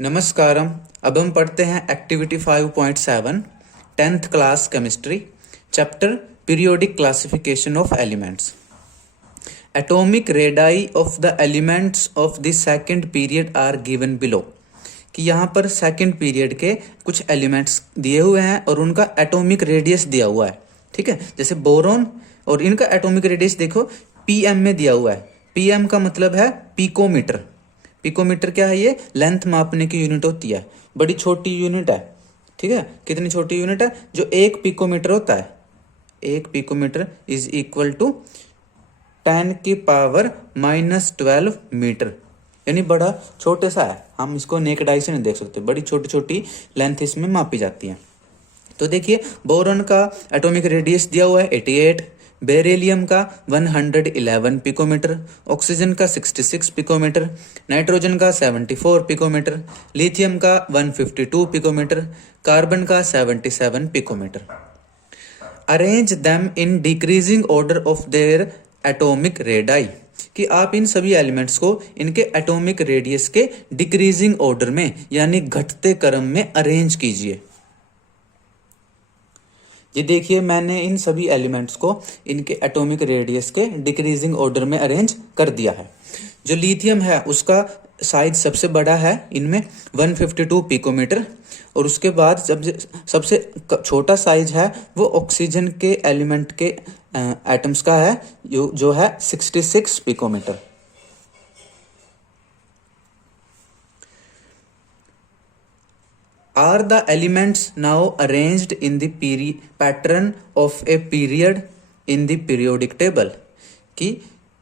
नमस्कारम। अब हम पढ़ते हैं activity 5.7 10th class chemistry chapter periodic classification of elements. Atomic radii of the elements of the second period are given below. कि यहाँ पर सेकंड पीरियड के कुछ एलिमेंट्स दिए हुए हैं और उनका एटॉमिक रेडियस दिया हुआ है। ठीक है, जैसे बोरोन और इनका एटॉमिक रेडियस देखो पीएम में दिया हुआ है। पीएम का मतलब है पिकोमीटर। पिकोमीटर क्या है? ये लेंथ मापने की यूनिट होती है, बड़ी छोटी यूनिट है। ठीक है, कितनी छोटी यूनिट है? जो एक पिकोमीटर होता है, एक picometre is equal to 10⁻⁻12 metre, यानी बड़ा छोटे सा है। हम इसको नेकेड आई से नहीं देख सकते, बड़ी छोटी छोटी लेंथ इसमें मापी जाती है। तो देखिए, बोरॉन का एटॉमिक रेडियस दिया हुआ है 88, बेरिलियम का 111 पिकोमीटर, ऑक्सीजन का 66 पिकोमीटर, नाइट्रोजन का 74 पिकोमीटर, लिथियम का 152 पिकोमीटर, कार्बन का 77 picometre. Arrange them in decreasing order of their atomic radii. कि आप इन सभी एलिमेंट्स को इनके एटॉमिक रेडियस के डिक्रीजिंग ऑर्डर में यानी घटते क्रम में अरेंज कीजिए। ये देखिए, मैंने इन सभी एलिमेंट्स को इनके एटॉमिक रेडियस के डिक्रीजिंग ऑर्डर में अरेंज कर दिया है। जो लिथियम है उसका साइज सबसे बड़ा है इनमें 152 पिकोमीटर, और उसके बाद सबसे छोटा साइज है वो ऑक्सीजन के एलिमेंट के एटम्स का है जो है 66 picometre. Are the elements now arranged in the pattern of a period in the periodic table? कि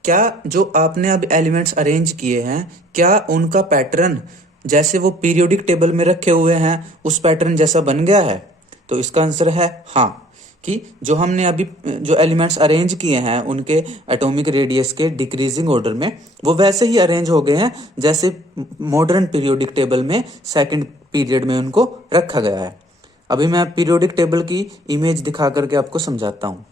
क्या जो आपने अब एलिमेंट्स अरेंज किए हैं, क्या उनका पैटर्न जैसे वो पीरियोडिक टेबल में रखे हुए हैं उस पैटर्न जैसा बन गया है? तो इसका आंसर है हाँ। कि जो हमने अभी जो एलिमेंट्स अरेंज किए हैं उनके एटॉमिक रेडियस के डिक्रीजिंग ऑर्डर में वो वैसे ही अरेंज हो गए हैं जैसे मॉडर्न पीरियोडिक टेबल में सेकंड पीरियड में उनको रखा गया है। अभी मैं पीरियोडिक टेबल की इमेज दिखा करके आपको समझाता हूं।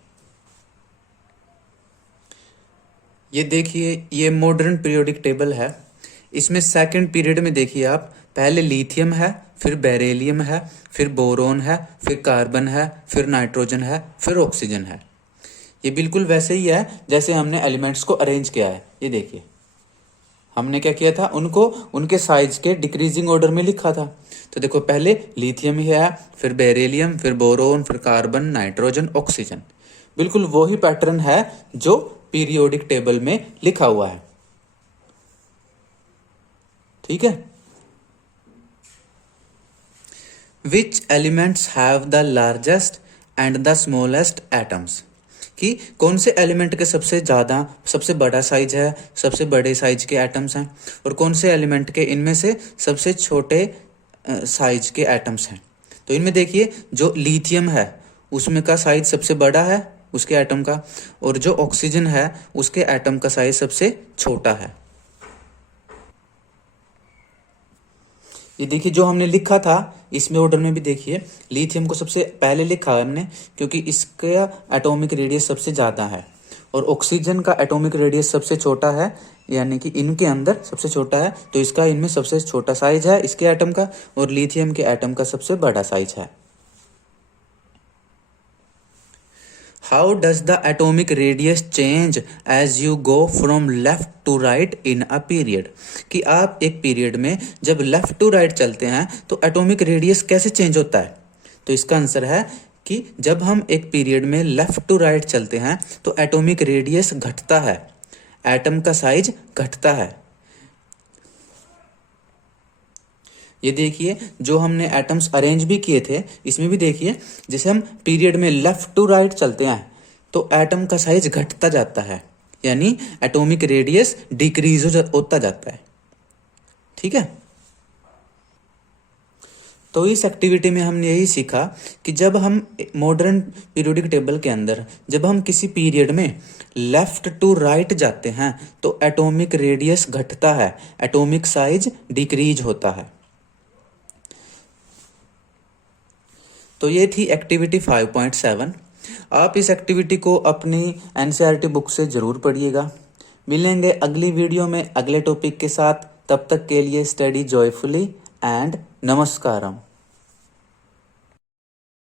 ये देखिए, ये मॉडर्न पीरियोडिक टेबल है। इसमें सेकंड पीरियड में देखिए आप, पहले लिथियम है, फिर बेरिलियम है, फिर बोरोन है, फिर कार्बन है, फिर नाइट्रोजन है, फिर ऑक्सीजन है। ये बिल्कुल वैसे ही है जैसे हमने एलिमेंट्स को अरेंज किया है। ये देखिए, हमने क्या किया था, उनको उनके साइज के डिक्रीजिंग ऑर्डर में लिखा था। तो देखो, पहले लिथियम ही है, फिर बेरिलियम, फिर बोरोन, फिर कार्बन, नाइट्रोजन, ऑक्सीजन। बिल्कुल वही पैटर्न है जो पीरियोडिक टेबल में लिखा हुआ है। ठीक है। Which elements have the largest and the smallest atoms? कि कौन से एलिमेंट के सबसे बड़ा साइज है, सबसे बड़े साइज के एटम्स हैं, और कौन से एलिमेंट के इनमें से सबसे छोटे साइज के एटम्स हैं। तो इनमें देखिए, जो लिथियम है उसमें का साइज सबसे बड़ा है उसके एटम का, और जो ऑक्सीजन है उसके एटम का साइज सबसे छोटा है। ये देखिए, जो हमने लिखा था इसमें ऑर्डर में भी देखिए, लिथियम को सबसे पहले लिखा है हमने क्योंकि इसका एटॉमिक रेडियस सबसे ज़्यादा है, और ऑक्सीजन का एटॉमिक रेडियस सबसे छोटा है, यानी कि इनके अंदर सबसे छोटा है। तो इसका इनमें सबसे छोटा साइज है इसके एटम का, और लिथियम के एटम का सबसे बड़ा साइज है। How does the atomic radius change as you go from left to right in a period? कि आप एक पीरियड में जब लेफ्ट टू राइट चलते हैं तो एटॉमिक रेडियस कैसे चेंज होता है? तो इसका आंसर है कि जब हम एक पीरियड में लेफ्ट टू राइट चलते हैं तो एटॉमिक रेडियस घटता है, एटम का साइज घटता है। ये देखिए, जो हमने एटम्स अरेंज भी किए थे इसमें भी देखिए, जैसे हम पीरियड में लेफ्ट टू राइट चलते हैं तो एटम का साइज घटता जाता है, यानी एटॉमिक रेडियस डिक्रीज होता जाता है। ठीक है। तो इस एक्टिविटी में हमने यही सीखा कि जब हम मॉडर्न पीरियोडिक टेबल के अंदर जब हम किसी पीरियड में लेफ्ट टू राइट जाते हैं तो एटॉमिक रेडियस घटता है, एटॉमिक साइज डिक्रीज होता है। तो ये थी एक्टिविटी 5.7। आप इस एक्टिविटी को अपनी एनसीईआरटी बुक से ज़रूर पढ़िएगा। मिलेंगे अगली वीडियो में अगले टॉपिक के साथ। तब तक के लिए स्टडी जॉयफुली and Namaskaram.